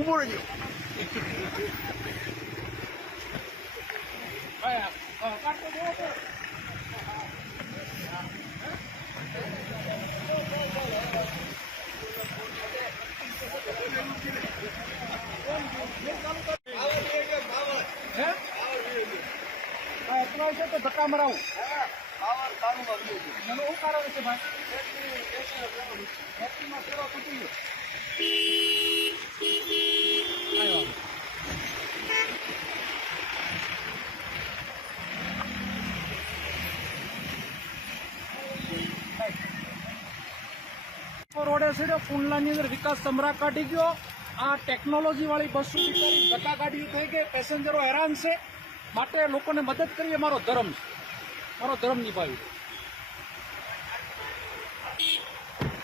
ઉભો રહેજો. ધક્કા મરાવું મને શું કારણ છે ભાઈ? બેટરીમાં ફેરો તૂટી ગયો. રોડે છે કુંડલાની અંદર વિકાસ સમરા કાઢી ગયો. આ ટેકનોલોજી વાળી બસો ધક્કા કાઢી થઈ ગઈ. પેસેન્જરો હેરાન છે, માટે લોકોને મદદ કરીએ મારો ધર્મ છે, મારો ધર્મ નિભાવ્યો.